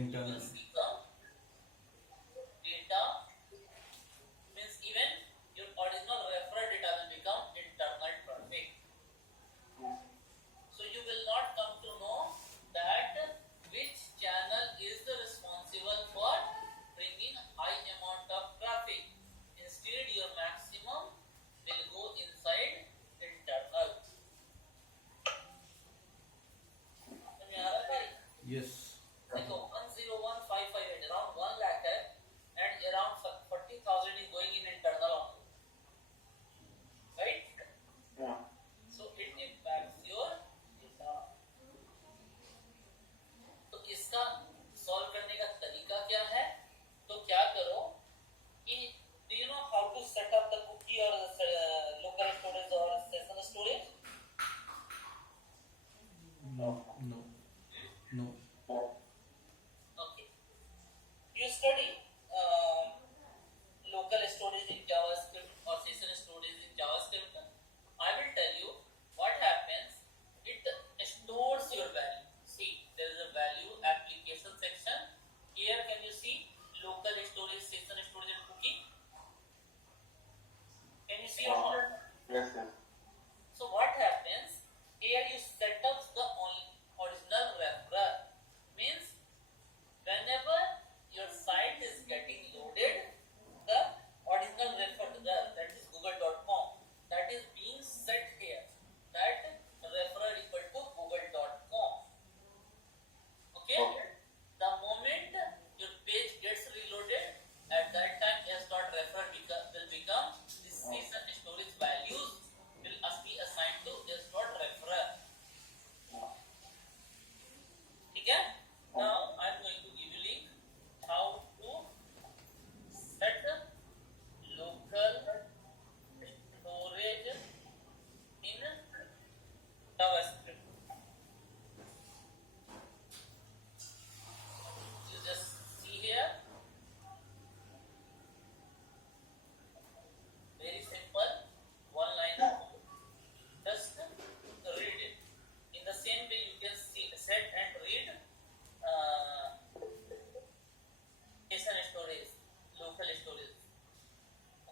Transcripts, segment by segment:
internal. become data, means even your original referral data will become internal traffic. So you will not come to know that which channel is responsible for bringing high amount of traffic. Instead, your maximum will go inside internal. समझ में आ रहा है भाई? Yes. देखो 101558 around 1 lakh है and around 40,000 is going in internal only, right? Yeah. So it impacts your data. तो इसका solve करने का तरीका क्या है? तो क्या करो कि do you know how to set up the cookie or local storage or session storage? No. No. No. Okay. You study local storage in JavaScript or session storage in JavaScript. I will tell you what happens. It stores your value. See, there is a value application section. Here can you see local storage, session storage and cookie? Can you see or not? Yes, yes. So what happens? Here you set up the original referrer. Means whenever your site is getting loaded, the original referrer, that is google.com, that is being set here. That referrer equal to google.com. Okay? The moment your page gets reloaded, at that time s.referrer will become this session storage values will be assigned to s.referrer. Okay? Now I am going to give you link how to set local storage in JavaScript. You just see here. Very simple, one line of code. Just read it. In the same way, you can set and read session storage, local storage.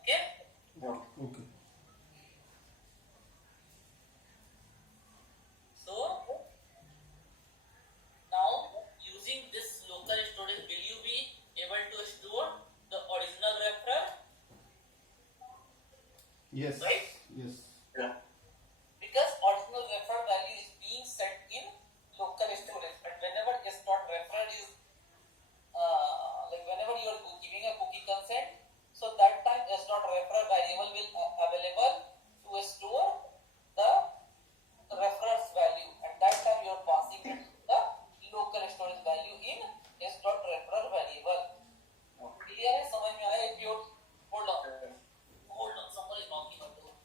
Okay? Yeah. Okay. So now using this local storage, will you be able to store the original referrer? Yes. Right? Yes. Yeah. Because original referrer value is being set in local storage, but whenever s.referrer is like whenever you are giving a cookie consent, so that time s.referrer variable will available to store the referrer's value, and that time you are passing it the local storage value in s.referrer variable. Clear है? समझ में आया? If you hold on, someone is knocking on the door.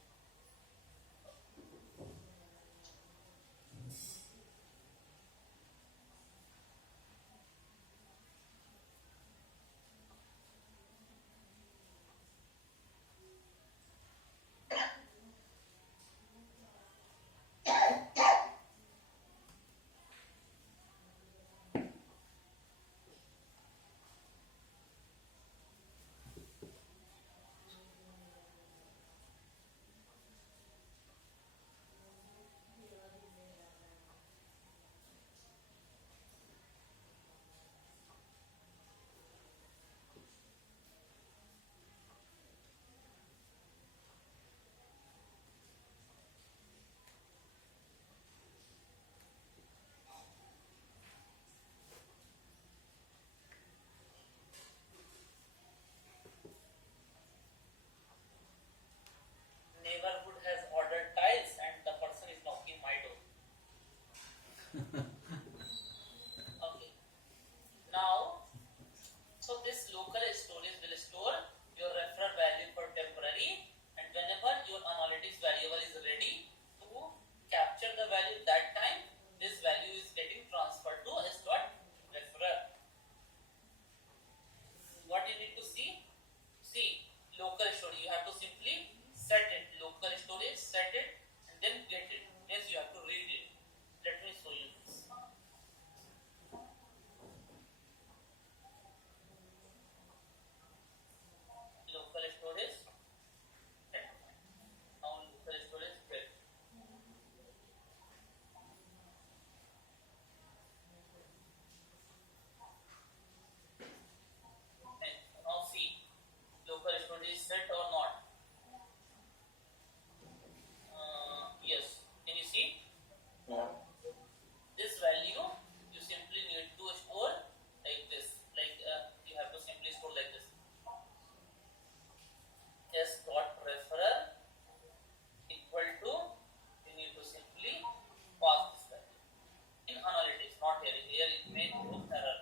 main group error.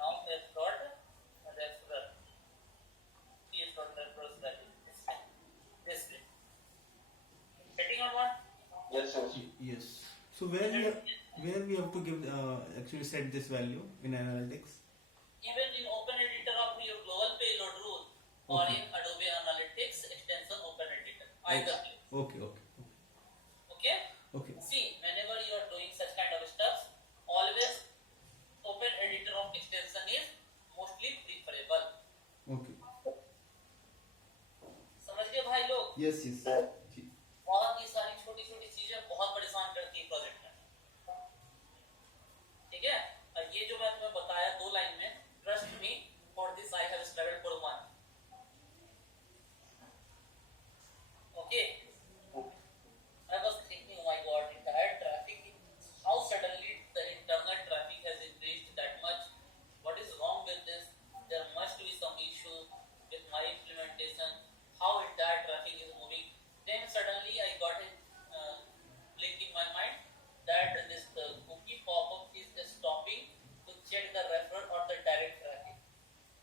Now we have got referral. He has got referral value. This way. Getting on one? Yes, sir. Yes. So where we have to give actually set this value in analytics? Even in Open Editor of your global payload rule or Okay. in Adobe Analytics extension Open Editor. Either place. Okay. Okay? Okay. See, whenever you are doing such kind of stuff, always Open Editor of extension is mostly preferable. Okay. समझ गए भाई लोग? Yes. जी. बहुत ही सारी छोटी छोटी चीजें बहुत परेशान करती है प्रोजेक्ट में. ठीक है? और ये जो मैं तुम्हें बताया 2 लाइन में, trust me, for this I have struggled for 1. Okay? I was thinking, oh my god, entire traffic, how suddenly the internal traffic has increased that much? What is wrong with this? There must be some issue with my implementation. How entire traffic is moving? Then suddenly I got a blink in my mind that this cookie pop-up is stopping to check the referral or the direct traffic.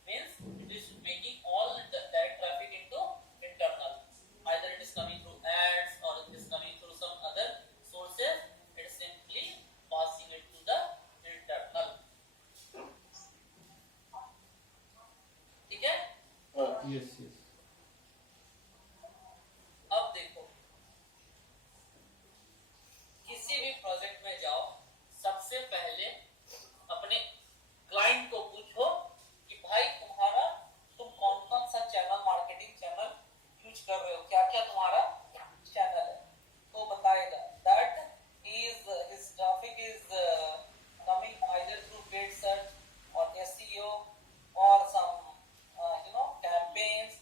Means it is making all the direct traffic into internal. Either it is coming through ads or it is coming through some other sources. It is simply passing it to the internal. ठीक है? Yes. अब देखो, किसी भी project में जाओ, सबसे पहले अपने क्लाइंट को पूछो कि भाई तुम कौन कौन सा चैनल, मार्केटिंग चैनल यूज कर रहे हो, क्या क्या तुम्हारा चैनल है, तो बताएगा that his traffic is coming either through paid search or SEO or some campaigns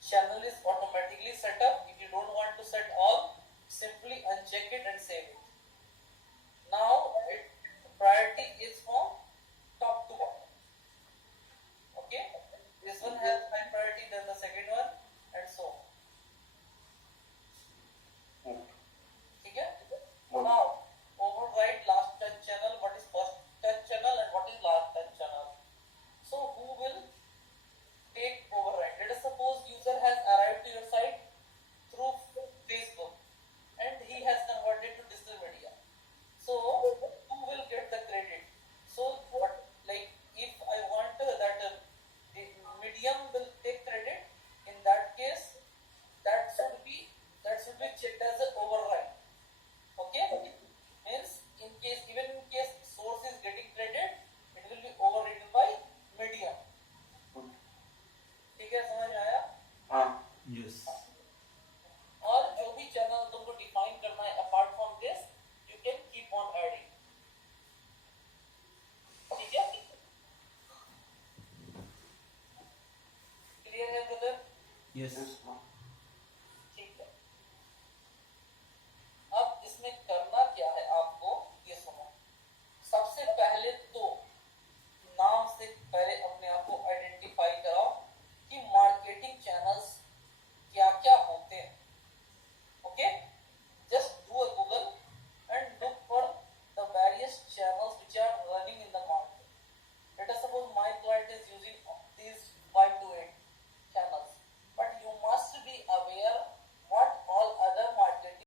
channel is automatically set up. If you don't want to set all, simply uncheck it and save it. Now priority is from top to bottom. Okay, this one has high priority, then the second one, and so on. ठीक है? Now override last touch channel. What is first touch channel and what is last touch channel? So who will take override? Let us suppose user has arrived to your site through Facebook and he has converted to digital media. So who will get the credit? So what, like if I want that the medium will take credit, in that case that should be checked as an override. Okay, means in case, even in case source is getting credit, it will be overridden by medium. ठीक है, समझ में आया? हाँ Yes. और जो भी channel तुमको डिफाइन करना है apart from this, you can keep on adding. ठीक है, क्लियर है ब्रदर? Yes. yes, हाँ ठीक है. अब इसमें